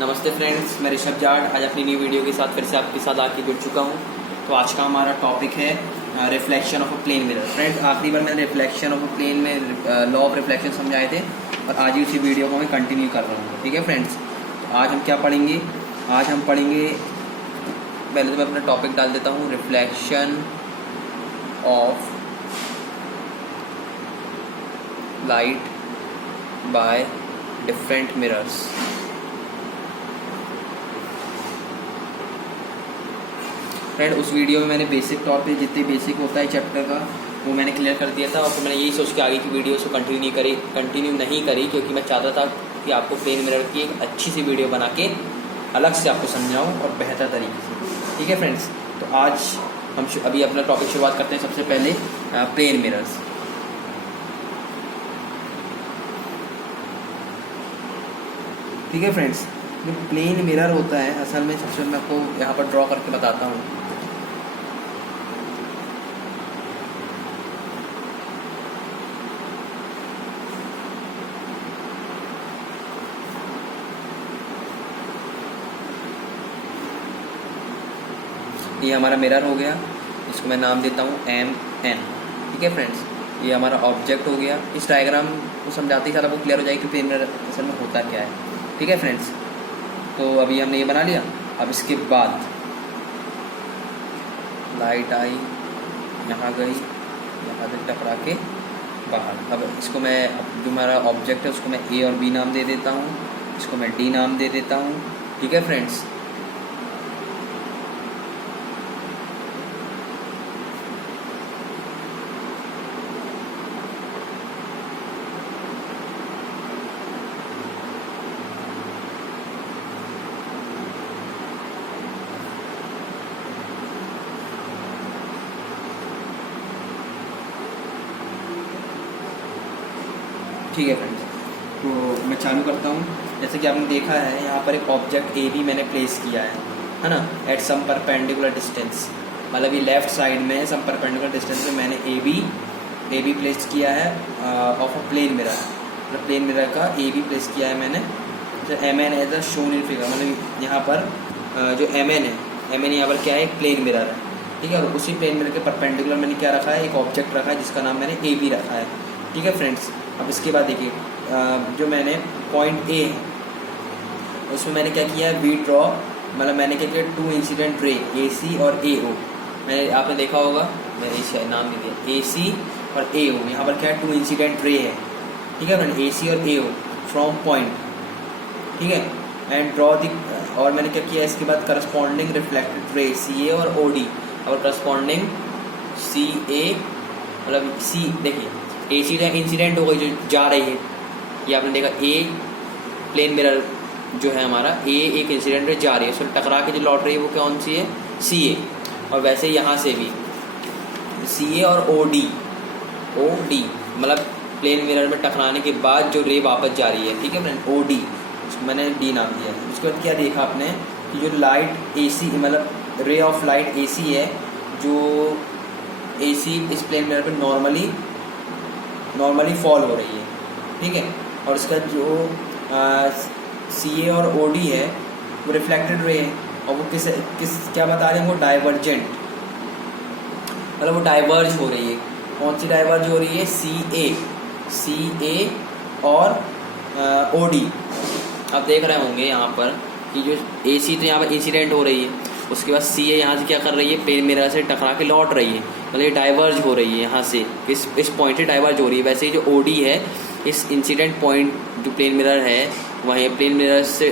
नमस्ते फ्रेंड्स, मैं ऋषभ जाट आज अपनी न्यू वीडियो के साथ फिर से आपके साथ आके जुड़ चुका हूँ। तो आज का हमारा टॉपिक है reflection of a plane mirror. Friends, आखिरी बार मैंने रिफ्लेक्शन ऑफ अ प्लेन में लॉ ऑफ रिफ्लेक्शन समझाए थे और आज ही उसी वीडियो को मैं कंटिन्यू कर रहा हूँ। ठीक है फ्रेंड्स, तो आज हम क्या पढ़ेंगे? आज हम पढ़ेंगे, पहले तो मैं अपना टॉपिक डाल देता हूँ, reflection of light by different mirrors. Friend, उस वीडियो में मैंने बेसिक तौर पे जितने बेसिक होता है चैप्टर का वो मैंने क्लियर कर दिया था और फिर मैंने यही सोच के आगे की वीडियो को कंटिन्यू नहीं करी क्योंकि मैं चाहता था कि आपको प्लेन मिरर की एक अच्छी सी वीडियो बना के अलग से आपको समझाऊं और बेहतर तरीके से। ठीक है फ्रेंड्स, तो आज हम अभी अपना टॉपिक शुरुआत करते हैं। सबसे पहले प्लेन मिरर्स। ठीक है फ्रेंड्स, जो प्लेन मिरर होता है असल में, सबसे मैं आपको यहाँ पर ड्रॉ करके बताता हूँ। ये हमारा मिरर हो गया, इसको मैं नाम देता हूँ MN। ठीक है फ्रेंड्स, ये हमारा ऑब्जेक्ट हो गया। इस डायग्राम को समझाते ही सारा वो क्लियर हो जाएगी कि प्लेन मिरर असल में होता क्या है। ठीक है फ्रेंड्स, तो अभी हमने ये बना लिया। अब इसके बाद लाइट आई, यहाँ गई, यहाँ से टकरा के बाहर। अब इसको मैं, जो हमारा ऑब्जेक्ट है उसको मैं A और B नाम दे देता हूँ, इसको मैं D नाम दे देता हूँ। ठीक है फ्रेंड्स, ठीक है फ्रेंड्स, तो मैं चालू करता हूँ। जैसे कि आपने देखा है यहाँ पर एक ऑब्जेक्ट AB मैंने प्लेस किया है ना, एट सम परपेंडिकुलर डिस्टेंस। मतलब ये लेफ्ट साइड में सम परपेंडिकुलर डिस्टेंस में मैंने AB प्लेस किया है ऑफ अ प्लेन मिरर। मतलब प्लेन मिरर का AB प्लेस किया है मैंने। जो MN as a shown in figure, मतलब यहाँ पर जो MN है, MN यहाँ पर क्या है, एक प्लेन मिरर है। ठीक है, और उसी प्लेन मिरर के परपेंडिकुलर मैंने क्या रखा है, एक ऑब्जेक्ट रखा है जिसका नाम मैंने AB रखा है। ठीक है फ्रेंड्स, अब इसके बाद देखिए, जो मैंने पॉइंट A है उसमें मैंने क्या किया है, V ड्रॉ। मतलब मैंने क्या किया, 2 इंसिडेंट रे AC और AO। मैंने, आपने देखा होगा, मैंने इसे नाम दे दिया AC और AO। यहाँ पर क्या है, 2 इंसिडेंट रे है। ठीक है फ्रेंड, AC और AO फ्रॉम पॉइंट। ठीक है, एंड ड्रॉ दी। और मैंने क्या किया, इसके बाद करस्पॉन्डिंग रिफ्लेक्टेड रे CA और OD। और करस्पॉन्डिंग CA, मतलब C, देखिए AC इंसिडेंट हो गई जो जा रही है, ये आपने देखा। A प्लेन मिरर जो है हमारा, A एक इंसिडेंट में जा रही है, उसको टकरा के जो लौट रही है वो कौन सी है, CA। और वैसे यहाँ से भी CA और OD मतलब प्लेन मिरर में टकराने के बाद जो रे वापस जा रही है। ठीक है फ्रेंड, OD, उसको मैंने D नाम दिया है। उसके बाद क्या देखा आपने कि जो लाइट AC, मतलब रे ऑफ लाइट AC है, जो AC इस प्लेन मिरर पर नॉर्मली फॉल हो रही है। ठीक है, और इसका जो CA और OD है वो रिफ्लेक्टेड रे है, और वो किस क्या बता रहे हैं, वो डाइवर्जेंट, मतलब वो डाइवर्ज हो रही है। कौन सी डाइवर्ज हो रही है, CA और OD। आप देख रहे होंगे यहाँ पर कि जो AC तो यहाँ पर इंसिडेंट हो रही है, उसके बाद CA यहाँ से क्या कर रही है, प्लेन मिरर से टकरा के लौट रही है, मतलब ये डाइवर्ज हो रही है यहाँ से, इस पॉइंट से डाइवर्ज हो रही है। वैसे ही जो OD है, इस इंसिडेंट पॉइंट जो प्लेन मिरर है वहीं प्लेन मिरर से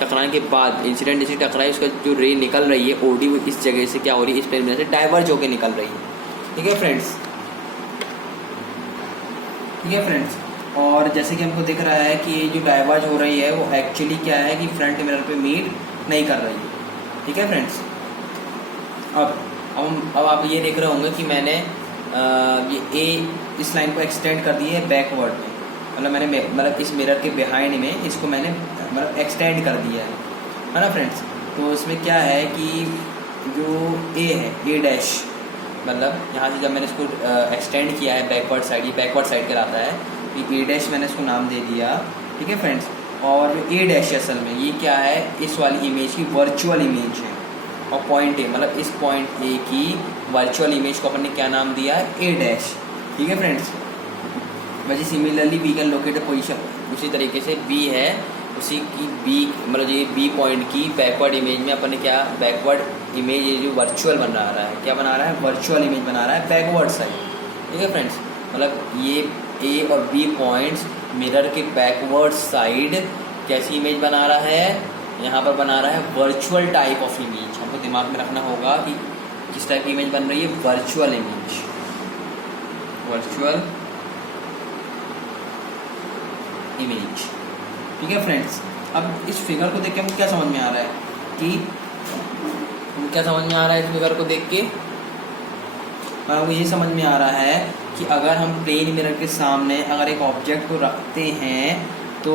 टकराने के बाद इंसिडेंट जैसे टकराई, उसका जो रे निकल रही है OD, वो इस जगह से क्या हो रही है, इस प्लेन मिरर से डाइवर्ज होकर निकल रही है। ठीक है फ्रेंड्स, ठीक है फ्रेंड्स। और जैसे कि हमको दिख रहा है कि ये जो डाइवर्ज हो रही है वो एक्चुअली क्या है कि फ्रंट मिरर पे मीट नहीं कर रही है। ठीक है फ्रेंड्स, अब आप ये देख रहे होंगे कि मैंने ये A इस लाइन को एक्सटेंड कर दी है बैकवर्ड में। मतलब इस मिरर के बिहाइंड में इसको मैंने मतलब एक्सटेंड कर दिया है ना फ्रेंड्स। तो इसमें क्या है कि जो A है, A डैश, मतलब यहाँ से जब मैंने इसको एक्सटेंड किया है बैकवर्ड साइड, ये बैकवर्ड साइड कहलाता है, ये A डैश मैंने इसको नाम दे दिया। ठीक है फ्रेंड्स, और ए डैश असल में ये क्या है, इस वाली इमेज की वर्चुअल इमेज है, और पॉइंट ए मतलब इस पॉइंट ए की वर्चुअल इमेज को अपन ने क्या नाम दिया है, ए डैश। ठीक है फ्रेंड्स, वैसे similarly we can locate the position, उसी तरीके से बी है, उसी की बी मतलब ये बी पॉइंट की बैकवर्ड इमेज में अपन ने क्या, बैकवर्ड इमेज ये जो वर्चुअल बना रहा है, क्या बना रहा है, वर्चुअल इमेज बना रहा है बैकवर्ड साइड। ठीक है फ्रेंड्स, मतलब ये ए और बी पॉइंट्स मिरर के बैकवर्ड साइड कैसी इमेज बना रहा है, यहाँ पर बना रहा है वर्चुअल टाइप ऑफ इमेज। हमको दिमाग में रखना होगा कि किस टाइप की इमेज बन रही है, वर्चुअल इमेज, वर्चुअल इमेज। ठीक है फ्रेंड्स, अब इस फिगर को देख के हमको क्या समझ में आ रहा है कि क्या समझ में आ रहा है इस फिगर को देख के, हमको ये समझ में आ रहा है कि अगर हम प्लेन मिरर के सामने अगर एक ऑब्जेक्ट को रखते हैं तो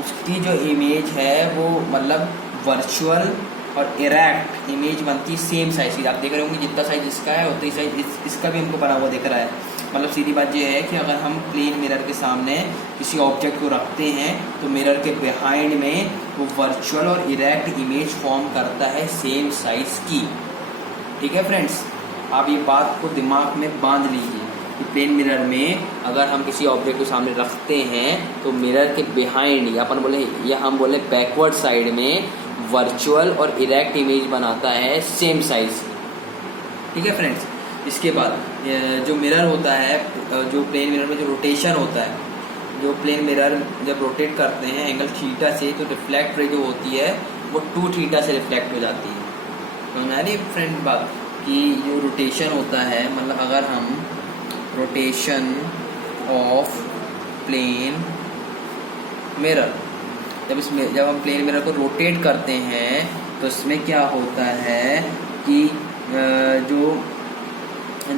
उसकी जो इमेज है वो मतलब वर्चुअल और इरेक्ट इमेज बनती है सेम साइज की। आप देख रहे होंगे जितना साइज इसका है उतनी साइज इसका भी हमको बना हुआ दिख रहा है। मतलब सीधी बात ये है कि अगर हम प्लेन मिरर के सामने किसी ऑब्जेक्ट को रखते हैं तो मिरर के बिहाइंड में वो वर्चुअल और इरेक्ट इमेज फॉर्म करता है सेम साइज की। ठीक है फ्रेंड्स, आप ये बात को दिमाग में बांध लीजिए कि प्लेन मिरर में अगर हम किसी ऑब्जेक्ट को सामने रखते हैं तो मिरर के बिहाइंड या अपन बोले या हम बोले बैकवर्ड साइड में वर्चुअल और इरेक्ट इमेज बनाता है सेम साइज। ठीक है फ्रेंड्स, इसके बाद जो मिरर होता है, जो प्लेन मिरर में जो रोटेशन होता है, जो प्लेन मिरर जब रोटेट करते हैं एंगल थीटा से तो रिफ्लेक्ट रे जो होती है वो 2 थीटा से रिफ्लेक्ट हो जाती है। तो हमारी फ्रेंड बात कि जो रोटेशन होता है, मतलब अगर हम रोटेशन ऑफ प्लेन मिरर जब हम प्लेन मिरर को रोटेट करते हैं तो इसमें क्या होता है कि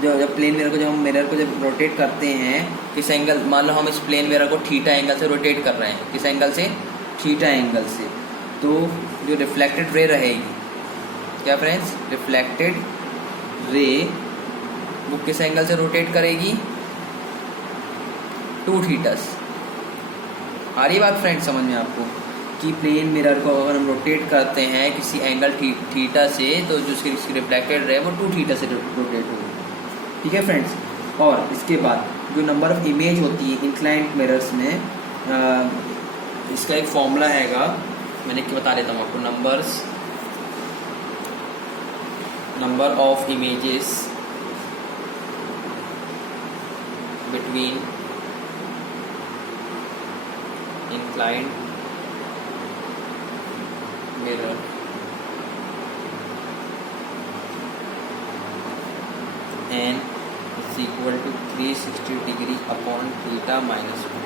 जब प्लेन मिरर को जब रोटेट करते हैं किस एंगल, मान लो हम इस प्लेन मिरर को थीटा एंगल से रोटेट कर रहे हैं, किस एंगल से, थीटा एंगल से, तो जो रिफ्लेक्टेड रे रहेगी, क्या फ्रेंड्स, रिफ्लेक्टेड रे वो किस एंगल से रोटेट करेगी, 2 थीटास। आ रही बात फ्रेंड्स समझ में आपको कि प्लेन मिरर को अगर हम रोटेट करते हैं किसी एंगल थीटा से तो जो उसकी रिफ्लेक्टेड रे वो 2 थीटा से रोटेट होगी। ठीक है फ्रेंड्स, और इसके बाद जो नंबर ऑफ इमेज होती है इंक्लाइंड मिरर्स में, इसका एक फॉर्मूला हैगा, मैंने क्या बता देता हूँ आपको, number of images between inclined mirror and is equal to 360 degree upon theta minus 1।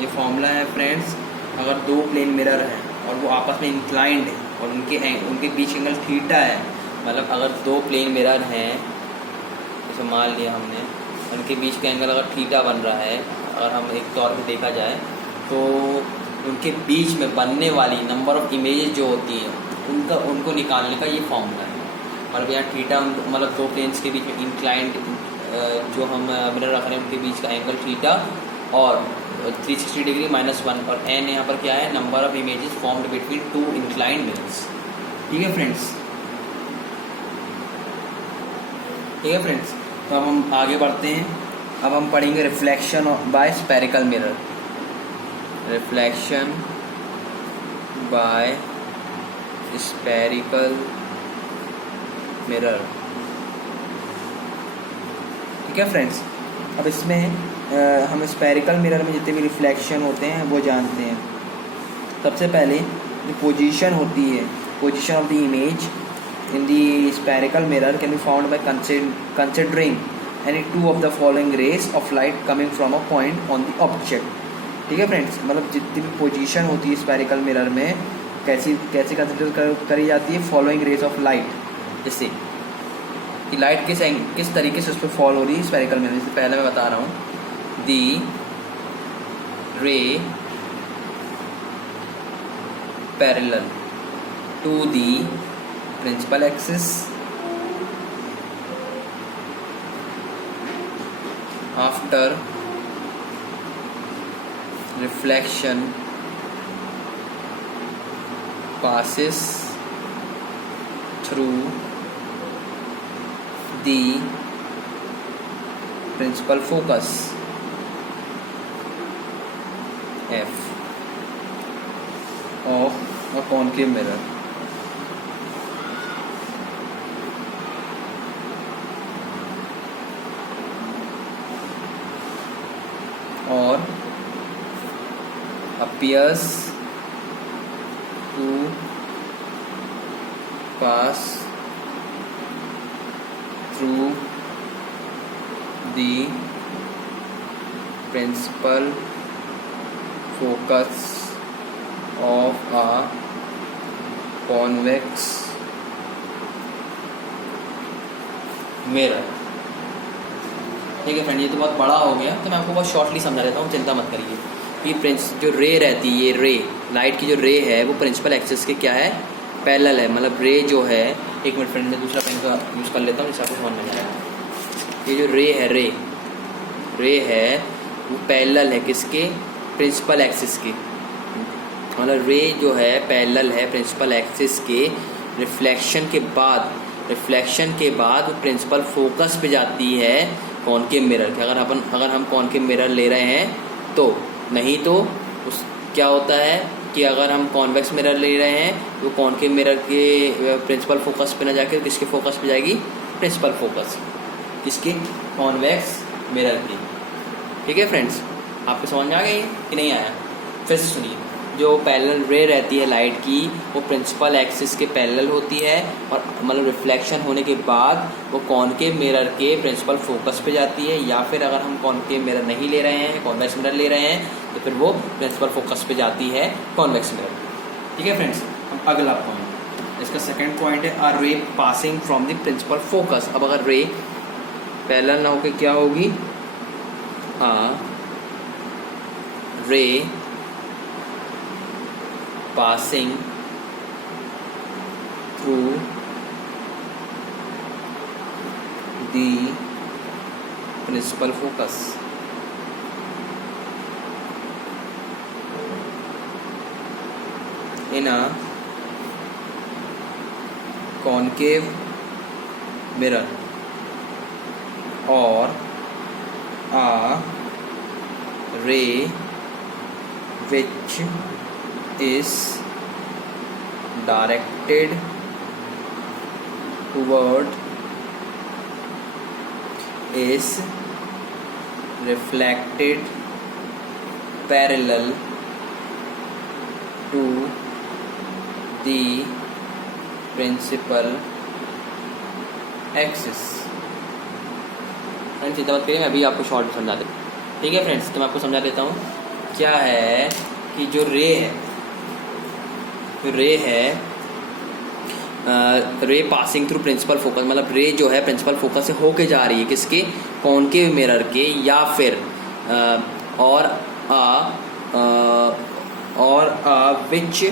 ये फॉर्मूला है फ्रेंड्स, अगर 2 प्लेन मिरर हैं और वो आपस में इंक्लाइंड है और उनके बीच एंगल थीटा है, मतलब अगर 2 प्लेन मिरर हैं जैसे मान लिया हमने, उनके बीच का एंगल अगर थीटा बन रहा है, अगर हम एक तौर पे देखा जाए तो उनके बीच में बनने वाली नंबर ऑफ इमेजेस जो होती हैं उनको निकालने का ये फॉर्मूला है। मतलब यहाँ थीटा मतलब 2 प्लेन्स के बीच में इंक्लाइंड जो हम मिरर रख रहे हैं उनके बीच का एंगल थीटा और 360 डिग्री -1, और n यहाँ पर क्या है, number of images formed between 2 inclined mirrors. ठीक है फ्रेंड्स, तो अब हम आगे बढ़ते हैं। अब हम पढ़ेंगे reflection by spherical mirror. Reflection by spherical mirror. ठीक है फ्रेंड्स, अब इसमें हम स्फेरिकल मिरर में जितने भी रिफ्लेक्शन होते हैं वो जानते हैं। सबसे पहले जो पोजीशन होती है, position of the image in the spherical mirror can be found by considering any 2 of the following rays of light coming from a point on the object। ठीक है फ्रेंड्स, मतलब जितनी भी पोजीशन होती है स्फेरिकल मिरर में कैसे consider करी जाती है, फॉलोइंग रेज ऑफ लाइट, जैसे कि लाइट किस तरीके से उस पर फॉल हो रही है स्फेरिकल मिरर। जैसे पहले मैं बता रहा हूँ, the ray parallel to the principal axis after reflection passes through the principal focus F of a concave mirror or appears to pass through the principal focus of a convex mirror। ठीक है friend, ये तो बहुत बड़ा हो गया, तो मैं आपको बहुत शॉर्टली समझा देता हूँ, चिंता मत करिए। कि जो रे रहती है, ये रे लाइट की जो रे है वो प्रिंसिपल एक्सिस के क्या है, पैरेलल है। मतलब रे जो है, एक मिनट फ्रेंड, मैं दूसरा पेन का यूज़ कर लेता हूँ जिससे आपको समझ में आएगा। ये जो रे है, रे है वो पैरेलल है किसके, प्रिंसिपल एक्सिस के। मतलब रे जो है पैरेलल है प्रिंसिपल एक्सिस के। रिफ्लेक्शन के बाद वो प्रिंसिपल फोकस पे जाती है कॉनकेव मिरर के। अगर हम कॉनकेव मिरर ले रहे हैं तो, नहीं तो उस क्या होता है कि अगर हम कॉन्वेक्स मिरर ले रहे हैं तो कॉनकेव मिरर के प्रिंसिपल फोकस पे ना जाके किसके फोकस पे जाएगी, प्रिंसिपल फोकस किसके, कॉन्वेक्स मिरर की। ठीक है फ्रेंड्स, आपको समझ में आ गई कि नहीं आया? फिर से सुनिए, जो पैरेलल रे रहती है लाइट की वो प्रिंसिपल एक्सिस के पैरेलल होती है, और मतलब रिफ्लेक्शन होने के बाद वो कॉनकेव मिरर के प्रिंसिपल फोकस पे जाती है। या फिर अगर हम कॉनकेव मिरर नहीं ले रहे हैं, कॉन्वेक्स मिरर ले रहे हैं, तो फिर वो प्रिंसिपल फोकस पे जाती है कॉन्वेक्स मिरर। ठीक है फ्रेंड्स, अगला पॉइंट, इसका सेकेंड पॉइंट है a ray passing from the principal focus. अब अगर रे पैरेलल ना होकर क्या होगी, रे passing through the principal focus in a concave mirror or a ray which is directed toward is reflected parallel to the principal axis। Friends चिंता मत करिए, मैं अभी आपको शॉर्ट में समझा देता हूँ। ठीक है फ्रेंड्स, तो मैं आपको समझा देता हूँ क्या है कि जो रे है, रे पासिंग थ्रू प्रिंसिपल फोकस, मतलब रे जो है प्रिंसिपल फोकस से होके जा रही है किसके, कॉनकेव मिरर के, या फिर और विच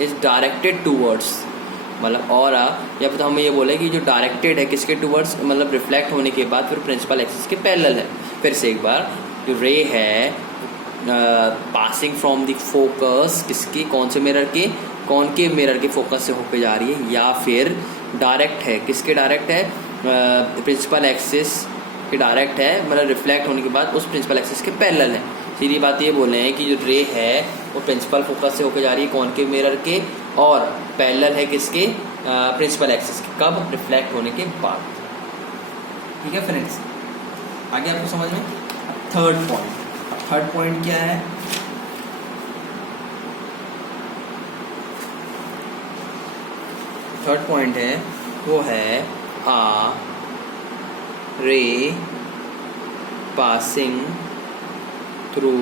इज डायरेक्टेड टूवर्ड्स, मतलब या फिर हम ये बोले कि जो डायरेक्टेड है किसके टूवर्ड्स, मतलब रिफ्लेक्ट होने के बाद फिर प्रिंसिपल एक्सिस के पैरेलल है। फिर से एक बार, जो रे है पासिंग फ्रॉम द फोकस किसकी, कौन से मिरर के, कॉनकेव मिरर के फोकस से होकर जा रही है, या फिर डायरेक्ट है किसके, डायरेक्ट है प्रिंसिपल एक्सिस के डायरेक्ट है, मतलब रिफ्लेक्ट होने के बाद उस प्रिंसिपल एक्सिस के पैरेलल है। सीधी बात ये बोले हैं कि जो रे है वो प्रिंसिपल फोकस से होकर जा रही है कॉनकेव मिरर के, और पैरेलल है किसके, प्रिंसिपल एक्सिस के। कब, रिफ्लेक्ट होने के बाद। ठीक है फ्रेंड्स, आगे आपको समझ में। थर्ड पॉइंट क्या है, थर्ड पॉइंट है वो है a ray passing through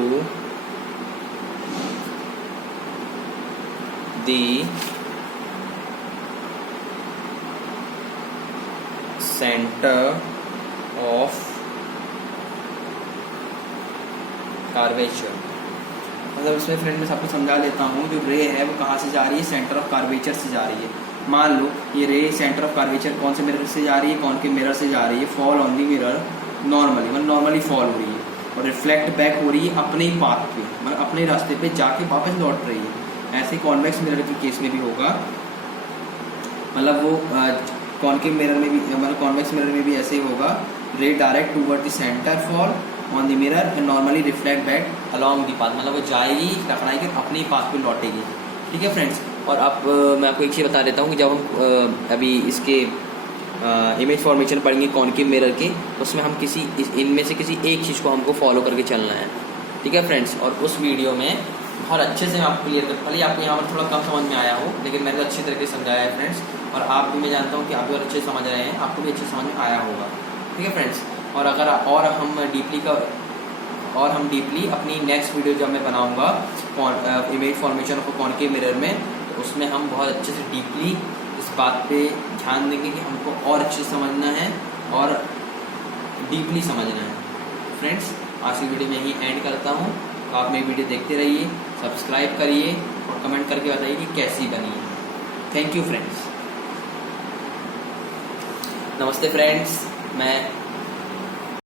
the centre of curvature. मतलब इसमें फ्रेंड मैं आपको समझा देता हूँ, जो रे है वो कहाँ से जा रही है, सेंटर ऑफ कार्वेचर से जा रही है। मान लो ये रे सेंटर ऑफ कार्वेचर कौन से मिरर से जा रही है, कॉनकेव मिरर से जा रही है, fall on the mirror normally, मतलब नॉर्मली फॉल हो रही है। और रिफ्लेक्ट बैक हो रही है अपने ही पाथ पे, मतलब अपने रास्ते पे जाके वापस लौट रही है। ऐसे कॉन्वेक्स मिरर के केस में भी होगा, मतलब वो कॉनकेव मिरर में भी, मतलब कॉन्वेक्स मिरर में भी ऐसे ही होगा। रे direct toward the centre fall on the mirror and normally reflect back along the path, मतलब वो जाएगी टकराएगी अपने ही पाथ पे लौटेगी। ठीक है फ्रेंड्स। और अब मैं आपको एक चीज़ बता देता हूँ कि जब हम अभी इसके इमेज फॉर्मेशन पढ़ेंगे कॉनकेव मिरर के, तो उसमें हम इनमें से किसी एक चीज़ को हमको फॉलो करके चलना है। ठीक है फ्रेंड्स। और उस वीडियो में बहुत अच्छे से मैं आपको क्लियर कर, भले आपको यहाँ पर थोड़ा कम समझ में आया हो, लेकिन मैंने तो अच्छी तरीके से समझाया है फ्रेंड्स। और आप भी, मैं जानता हूँ कि आप भी और अच्छे से समझ रहे हैं, आपको भी अच्छे समझ में आया होगा। ठीक है फ्रेंड्स। और अगर और हम डीपली अपनी नेक्स्ट वीडियो जब मैं बनाऊँगा image formation of concave mirror में, तो उसमें हम बहुत अच्छे से डीपली इस बात पे ध्यान देंगे कि हमको और अच्छे से समझना है और डीपली समझना है। फ्रेंड्स, आज की वीडियो में यही एंड करता हूँ। तो आप मेरी वीडियो देखते रहिए, सब्सक्राइब करिए और कमेंट करके बताइए कि कैसी बनी है। Thank you friends. नमस्ते फ्रेंड्स, मैं